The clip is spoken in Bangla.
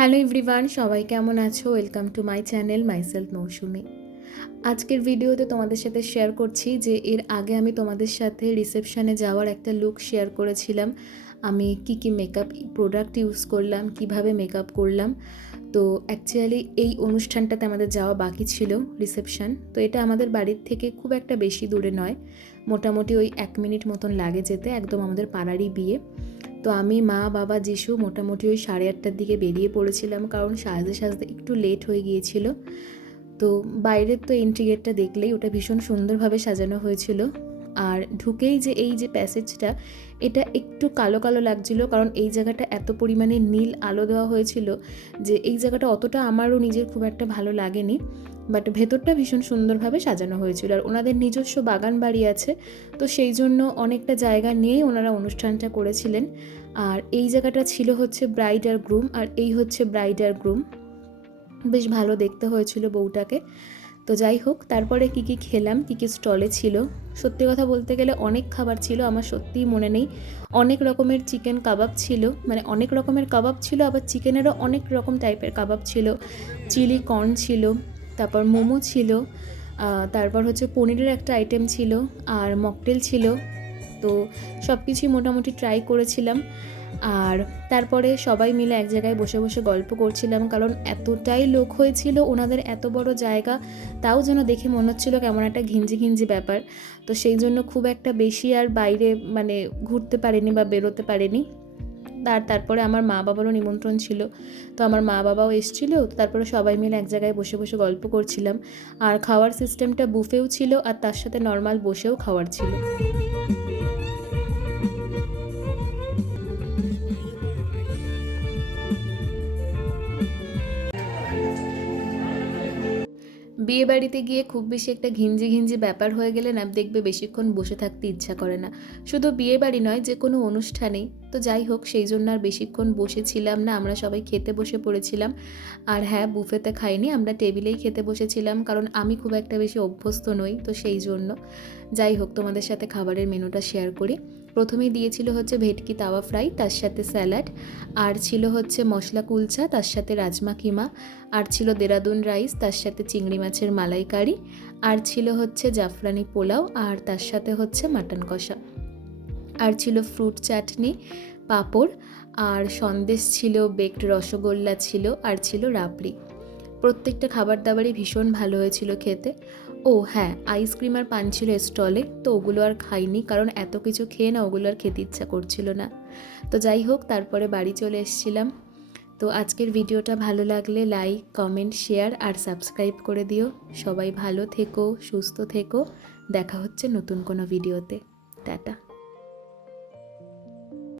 হ্যালো এভরিওয়ান, সবাই কেমন আছো? Welcome to my channel myself Mousumi. আজকের ভিডিওতে তোমাদের সাথে শেয়ার করছি যে এর আগে আমি তোমাদের সাথে রিসেপশনে যাওয়ার একটা লুক শেয়ার করেছিলাম। আমি কি মেকআপ প্রোডাক্ট ইউজ করলাম, কিভাবে মেকআপ করলাম। তো অ্যাকচুয়ালি এই অনুষ্ঠানটাতে আমাদের যাওয়া বাকি ছিল, রিসেপশন। তো এটা আমাদের বাড়ির থেকে খুব একটা বেশি দূরে নয়, মোটামুটি ওই 1 মিনিট মতন লাগে যেতে, একদম আমাদের পাড়ারই বিয়ে। তো আমি, মা, বাবা, যিশু মোটামুটি ওই 8:30টার দিকে বেরিয়ে পড়েছিলাম, কারণ সাজতে সাজতে একটু লেট হয়ে গিয়েছিল। তো বাইরের তো এন্ট্রি গেটটা দেখলেই, ওটা ভীষণ সুন্দরভাবে সাজানো হয়েছিল। আর ঢুকেই যে এই যে প্যাসেজটা, এটা একটু কালো কালো লাগছিল, কারণ এই জায়গাটা এত পরিমাণে নীল আলো দেওয়া হয়েছিল যে এই জায়গাটা অতটা আমারও নিজের খুব একটা ভালো লাগেনি। বাট ভেতরটা ভীষণ সুন্দরভাবে সাজানো হয়েছিল। আর ওনাদের নিজস্ব বাগান বাড়ি আছে, তো সেই জন্য অনেকটা জায়গা নিয়েই ওনারা অনুষ্ঠানটা করেছিলেন। আর এই জায়গাটা ছিল হচ্ছে ব্রাইড আর গ্রুম, আর এই হচ্ছে ব্রাইড আর গ্রুম। বেশ ভালো দেখতে হয়েছিল বউটাকে। তো যাই হোক, তারপরে কী খেলাম, কী স্টলে ছিল, সত্যি কথা বলতে গেলে অনেক খাবার ছিল, আমার সত্যিই মনে নেই। অনেক রকমের চিকেন কাবাব ছিল, মানে অনেক রকমের কাবাব ছিল, আবার চিকেনেরও অনেক রকম টাইপের কাবাব ছিল। চিলি কর্ন ছিল, তারপর মোমো ছিল, তারপর হচ্ছে পনিরের একটা আইটেম ছিল, আর মকটেল ছিল। তো সব কিছুই মোটামুটি ট্রাই করেছিলাম। আর তারপরে সবাই মিলে এক জায়গায় বসে বসে গল্প করছিলাম, কারণ এতটাই লোক হয়েছিল, ওনাদের এত বড় জায়গা, তাও যেন দেখে মনে হচ্ছিলো কেমন একটা ঘিঞ্জি ঘিঞ্জি ব্যাপার। তো সেই জন্য খুব একটা বেশি আর বাইরে মানে ঘুরতে পারিনি বা বেরোতে পারিনি। তারপরে আমার মা বাবারও নিমন্ত্রণ ছিল, তো আমার মা বাবাও এসেছিলো। তারপরে সবাই মিলে এক জায়গায় বসে বসে গল্প করছিলাম। আর খাওয়ার সিস্টেমটা বুফেও ছিল, আর তার সাথে নর্মাল বসেও খাওয়ার ছিল। বিয়ে বাড়িতে গিয়ে খুব বেশি একটা ঘিঞ্জি ঘিঞ্জি ব্যাপার হয়ে গেলে না, দেখবে বেশিক্ষণ বসে থাকতে ইচ্ছা করে না। শুধু বিয়ে বাড়ি নয়, যে কোনো অনুষ্ঠানেই। তো যাই হোক, সেই জন্য আর বেশিক্ষণ বসেছিলাম না, আমরা সবাই খেতে বসে পড়েছিলাম। আর হ্যাঁ, বুফেতে খাইনি, আমরা টেবিলেই খেতে বসেছিলাম, কারণ আমি খুব একটা বেশি অভ্যস্ত নই, তো সেই জন্য। যাই হোক, তোমাদের সাথে খাবারের মেনুটা শেয়ার করি। প্রথমেই দিয়েছিল হচ্ছে ভেটকি তাওয়া ফ্রাই, তার সাথে স্যালাড, আর ছিল হচ্ছে মশলা কুলচা, তার সাথে রাজমা কিমা, আর ছিল দেরাদুন রাইস, তার সাথে চিংড়ি মাছের মালাইকারি, আর ছিল হচ্ছে জাফরানি পোলাও, আর তার সাথে হচ্ছে মাটন কষা, আর ছিল ফ্রুট চাটনি, পাঁপড়, আর সন্দেশ ছিল, বেকড রসগোল্লা ছিল, আর ছিল রাবড়ি। প্রত্যেকটা খাবার দাবারই ভীষণ ভালো হয়েছিল খেতে। ও হ্যাঁ, আইসক্রিম আর পান ছিল স্টলে, তো ওগুলো আর খাইনি, কারণ এত কিছু খেয়ে না ওগুলো আর খেতে ইচ্ছা করছিল না। তো যাই হোক, তারপরে বাড়ি চলে এসেছিলাম। তো আজকের ভিডিওটা ভালো লাগলে লাইক, কমেন্ট, শেয়ার আর সাবস্ক্রাইব করে দিও। সবাই ভালো থেকো, সুস্থ থেকো। দেখা হচ্ছে নতুন কোনো ভিডিওতে। টাটা।